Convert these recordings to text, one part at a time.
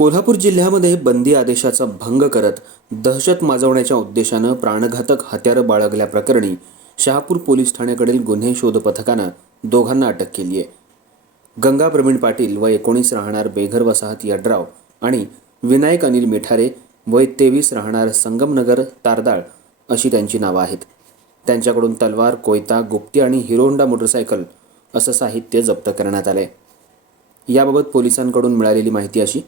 कोल्हापूर जिल्ह्यामध्ये बंदी आदेशाचा भंग करत दहशत माजवण्याच्या उद्देशानं प्राणघातक हत्यारं बाळगल्याप्रकरणी शहापूर पोलीस ठाण्याकडील गुन्हे शोध पथकानं दोघांना अटक केली आहे. गंगा प्रवीण पाटील व एकोणीस राहणार बेघर वसाहत यड्राव आणि विनायक अनिल मिठारे वय तेवीस राहणार संगमनगर तारदाळ अशी त्यांची नावं आहेत. त्यांच्याकडून तलवार कोयता गुप्ती आणि हिरोहोंडा मोटरसायकल असं साहित्य जप्त करण्यात आलंय. याबाबत पोलिसांकडून मिळालेली माहिती अशी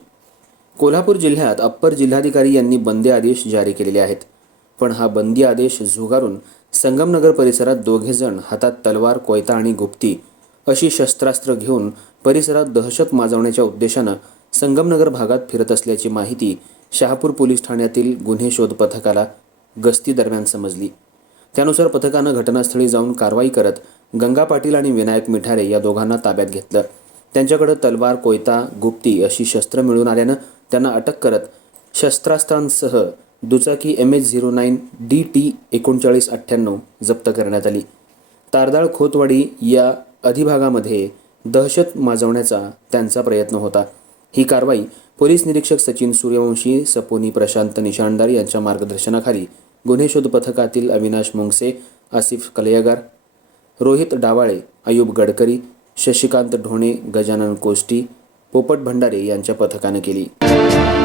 कोल्हापूर जिल्ह्यात अप्पर जिल्हाधिकारी यांनी बंदी आदेश जारी केलेले आहेत. पण हा बंदी आदेश झुगारून संगमनगर परिसरात दोघेजण हातात तलवार कोयता आणि गुप्ती अशी शस्त्रास्त्र घेऊन परिसरात दहशत माजवण्याच्या उद्देशानं संगमनगर भागात फिरत असल्याची माहिती शहापूर पोलीस ठाण्यातील गुन्हे शोध पथकाला गस्ती दरम्यान समजली. त्यानुसार पथकानं घटनास्थळी जाऊन कारवाई करत गंगा पाटील आणि विनायक मिठारे या दोघांना ताब्यात घेतलं. त्यांच्याकडे तलवार कोयता गुप्ती अशी शस्त्र मिळून आल्यानं त्यांना अटक करत शस्त्रास्त्रांसह दुचाकी M H zero nine D T एकोणचाळीस अठ्ठ्याण्णव जप्त करण्यात आली. तारदाळ खोतवाडी या अधिभागामध्ये दहशत माजवण्याचा त्यांचा प्रयत्न होता. ही कारवाई पोलीस निरीक्षक सचिन सूर्यवंशी सपोनी प्रशांत निशाणदार यांच्या मार्गदर्शनाखाली गुन्हे शोध पथकातील अविनाश मोंगसे आसिफ कलयगार रोहित डावाळे अयूब गडकरी शशिकांत ढोणे गजानन कोष्टी पोपट भंडारे यांच्या पथकानं केली.